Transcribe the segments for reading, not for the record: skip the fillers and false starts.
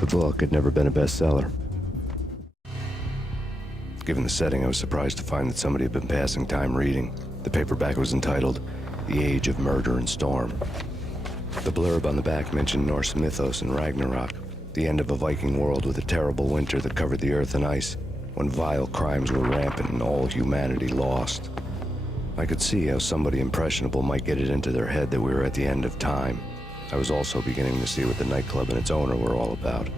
The book had never been a bestseller. Given the setting, I was surprised to find that somebody had been passing time reading. The paperback was entitled The Age of Murder and Storm. The blurb on the back mentioned Norse mythos and Ragnarok, the end of a Viking world with a terrible winter that covered the earth in ice, when vile crimes were rampant and all humanity lost. I could see how somebody impressionable might get it into their head that we were at the end of time. I was also beginning to see what the nightclub and its owner were all about.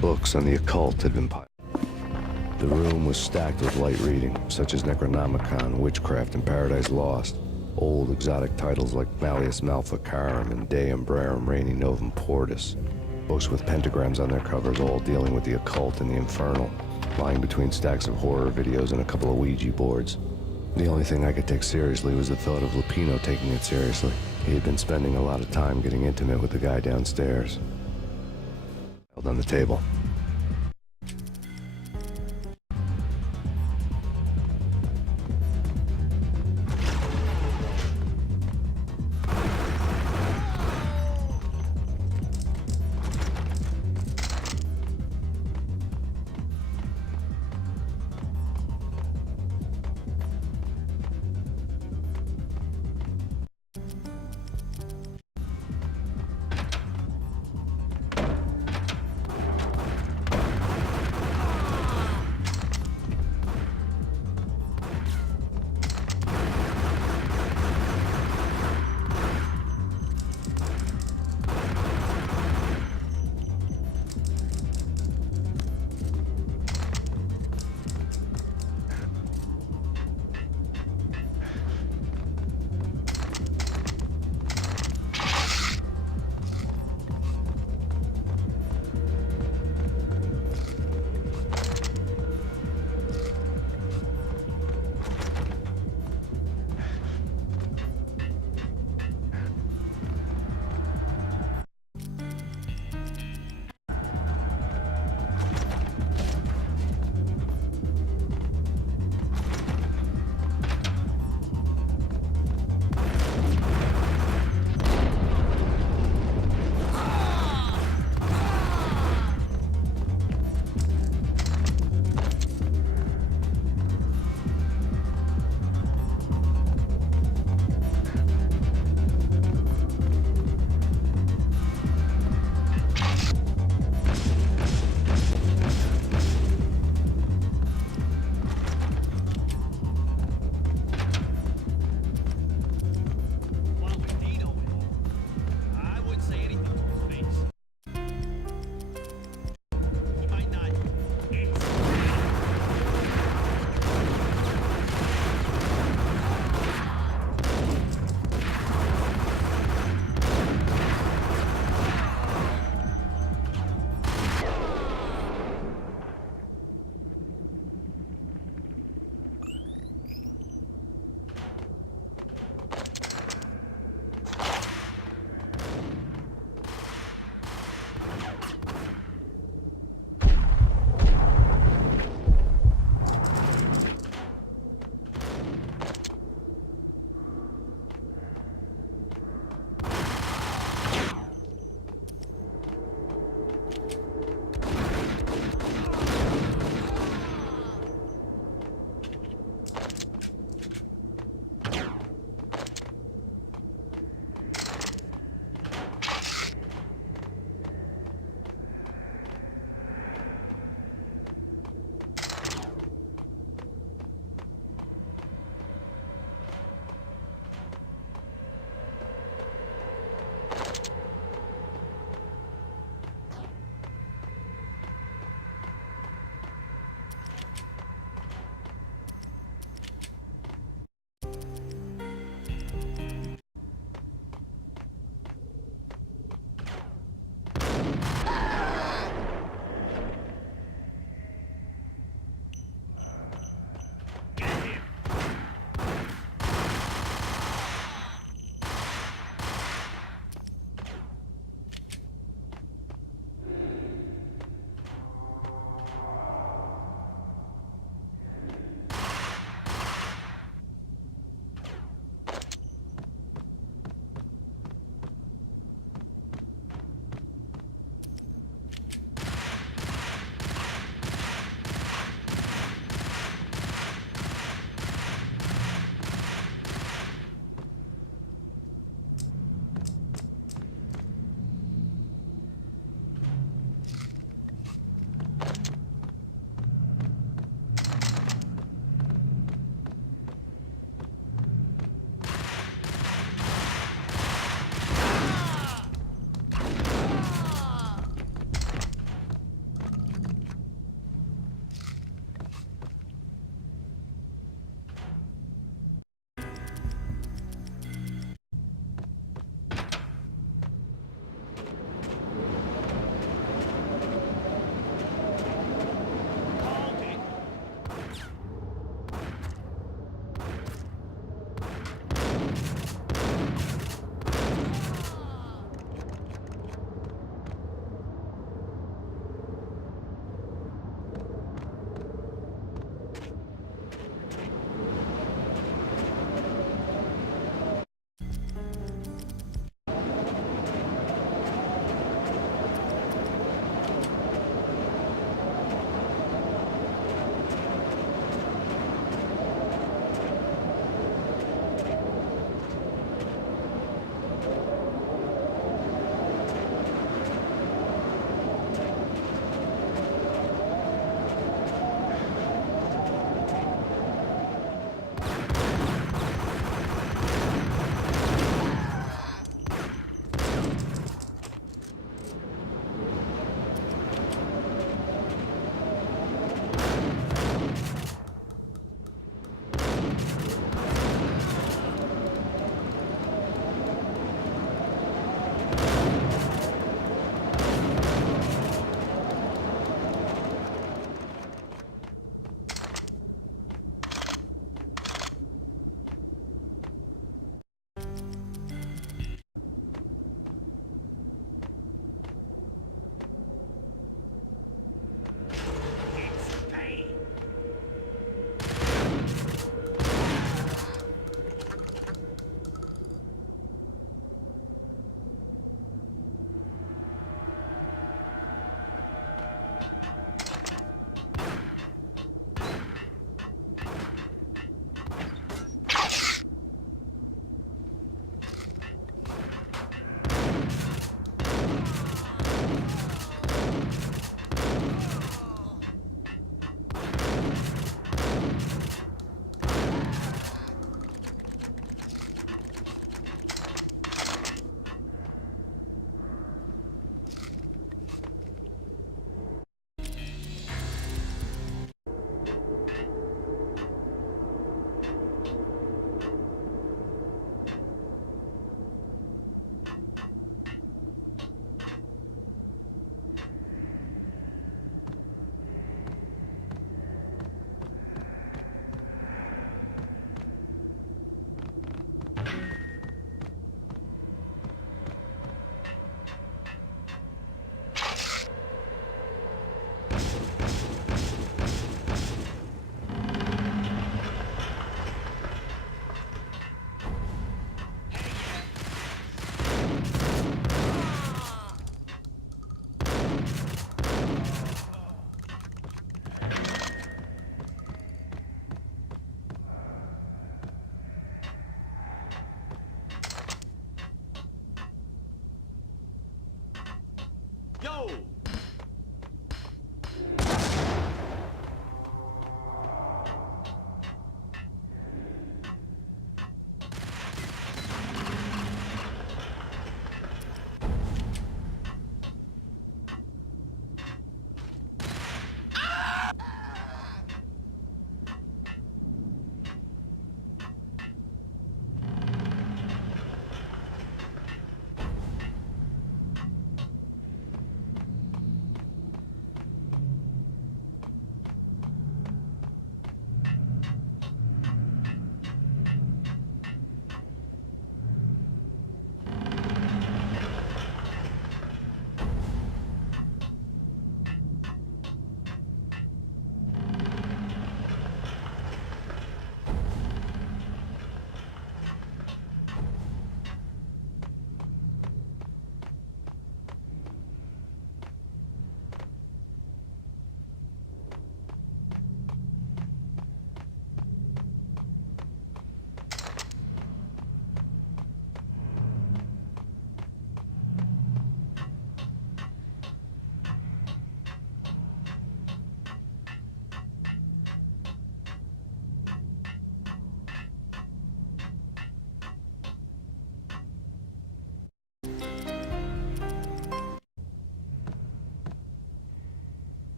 Books on the occult had been piled. The room was stacked with light reading, such as Necronomicon, Witchcraft, and Paradise Lost. Old exotic titles like Malleus Maleficarum and De Umbrarum Reini Novum Portus. Books with pentagrams on their covers, all dealing with the occult and the infernal, lying between stacks of horror videos and a couple of Ouija boards. The only thing I could take seriously was the thought of Lupino taking it seriously. He had been spending a lot of time getting intimate with the guy downstairs. Held on the table.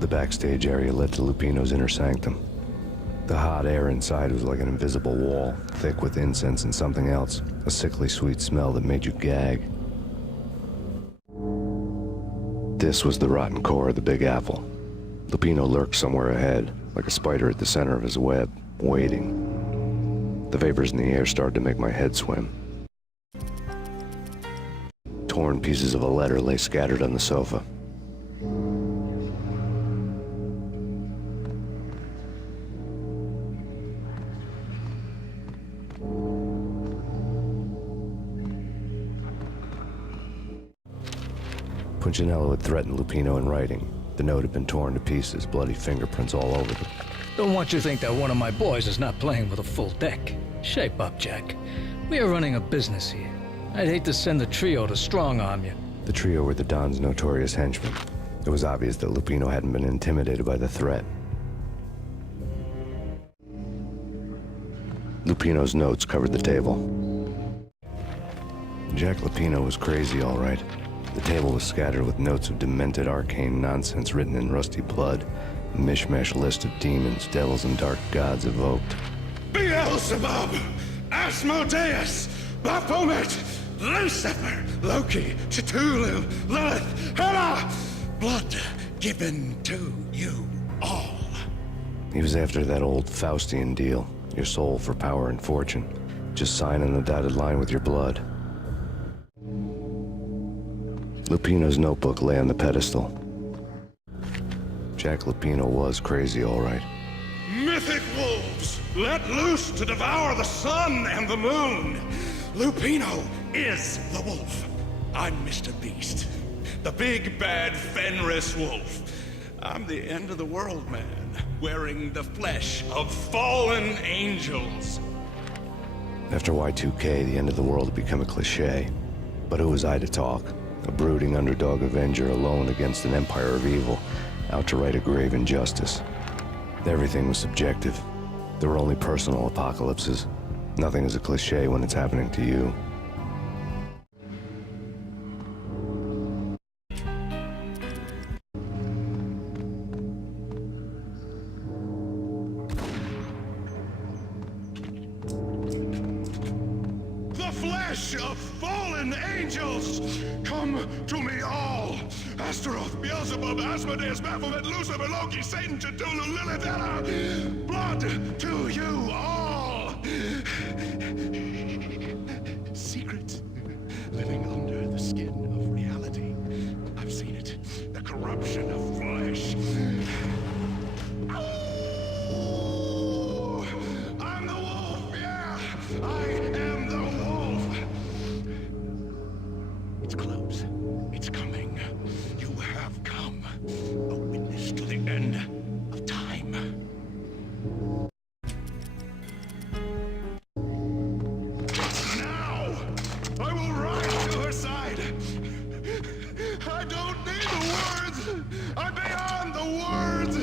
The backstage area led to Lupino's inner sanctum. The hot air inside was like an invisible wall, thick with incense and something else, a sickly sweet smell that made you gag. This was the rotten core of the Big Apple. Lupino lurked somewhere ahead, like a spider at the center of his web, waiting. The vapors in the air started to make my head swim. Torn pieces of a letter lay scattered on the sofa. Punchinello had threatened Lupino in writing. The note had been torn to pieces, bloody fingerprints all over them. Don't want you to think that one of my boys is not playing with a full deck. Shape up, Jack. We are running a business here. I'd hate to send the trio to strong-arm you. The trio were the Don's notorious henchmen. It was obvious that Lupino hadn't been intimidated by the threat. Lupino's notes covered the table. Jack Lupino was crazy, all right. The table was scattered with notes of demented arcane nonsense written in rusty blood, a mishmash list of demons, devils, and dark gods evoked. Beelzebub, Asmodeus, Baphomet, Lucifer, Loki, Cthulhu, Lilith, Hela, blood given to you all. He was after that old Faustian deal, your soul for power and fortune. Just sign on the dotted line with your blood. Lupino's notebook lay on the pedestal. Jack Lupino was crazy, all right. Mythic wolves, let loose to devour the sun and the moon. Lupino is the wolf. I'm Mr. Beast, the big bad Fenris wolf. I'm the end of the world man, wearing the flesh of fallen angels. After Y2K, the end of the world had become a cliche. But who was I to talk? A brooding underdog avenger alone against an empire of evil, out to right a grave injustice. Everything was subjective. There were only personal apocalypses. Nothing is a cliche when it's happening to you. The flesh of fallen angels, come to me all. Astaroth, Beelzebub, Asmodeus, Baphomet, Lucifer, Loki, Satan, Cthulhu, Lilith, Hela. Blood to you all. Secret, living under the skin of reality. I've seen it, the corruption of flesh. Oh, I'm the wolf, yeah, I am the wolf. It's close, it's coming. You have come, a witness to the end of time. Now, I will rise to her side. I don't need the words. I'm beyond the words.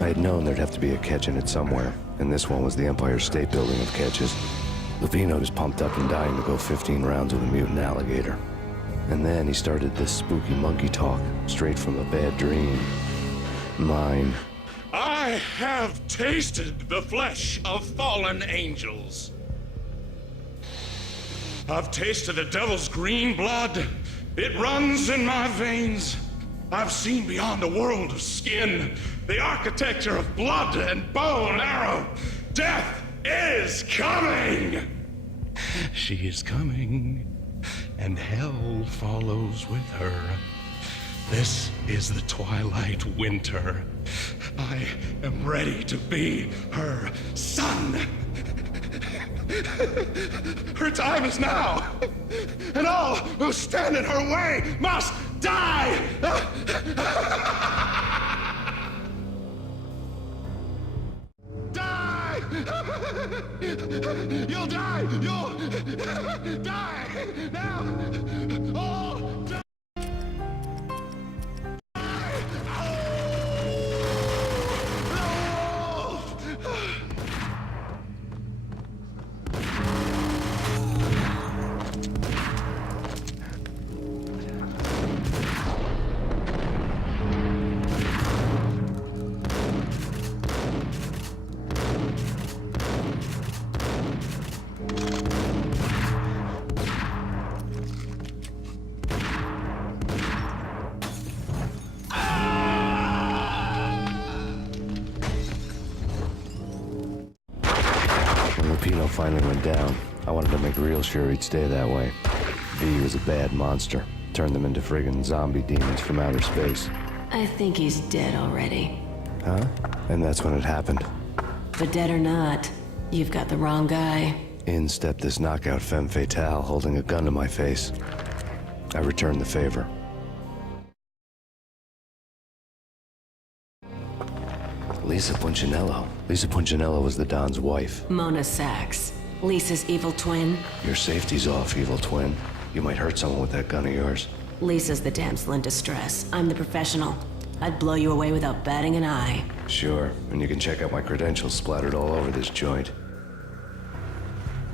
I had known there'd have to be a catch in it somewhere, and this one was the Empire State Building of catches. Lupino was pumped up and dying to go 15 rounds with a mutant alligator. And then he started this spooky monkey talk, straight from a bad dream. Mine. I have tasted the flesh of fallen angels. I've tasted the devil's green blood. It runs in my veins. I've seen beyond a world of skin, the architecture of blood and bow and arrow. Death is coming! She is coming, and hell follows with her. This is the twilight winter. I am ready to be her son. Her time is now, and all who stand in her way must die! Die! You'll die! You'll die! Now! Oh! Die! Lupino finally went down. I wanted to make real sure he'd stay that way. V was a bad monster. Turned them into friggin' zombie demons from outer space. I think he's dead already. Huh? And that's when it happened. But dead or not, you've got the wrong guy. In stepped this knockout femme fatale holding a gun to my face. I returned the favor. Lisa Punchinello. Lisa Punchinello was the Don's wife. Mona Sachs, Lisa's evil twin. Your safety's off, evil twin. You might hurt someone with that gun of yours. Lisa's the damsel in distress. I'm the professional. I'd blow you away without batting an eye. Sure, and you can check out my credentials splattered all over this joint.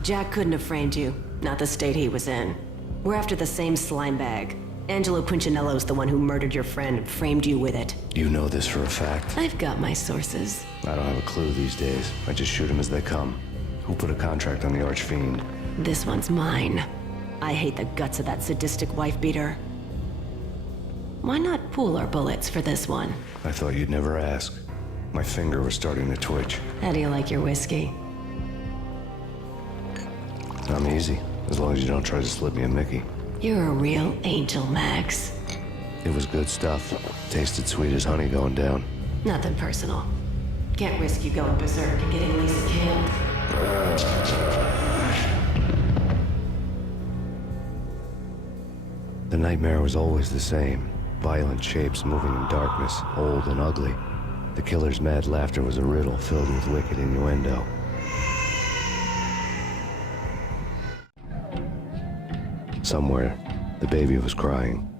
Jack couldn't have framed you, not the state he was in. We're after the same slime bag. Angelo Punchinello's the one who murdered your friend and framed you with it. You know this for a fact. I've got my sources. I don't have a clue these days. I just shoot them as they come. Who put a contract on the Archfiend? This one's mine. I hate the guts of that sadistic wife-beater. Why not pool our bullets for this one? I thought you'd never ask. My finger was starting to twitch. How do you like your whiskey? I'm easy, as long as you don't try to slip me a Mickey. You're a real angel, Max. It was good stuff. Tasted sweet as honey going down. Nothing personal. Can't risk you going berserk and getting Lisa killed. The nightmare was always the same. Violent shapes moving in darkness, old and ugly. The killer's mad laughter was a riddle filled with wicked innuendo. Somewhere, The baby was crying.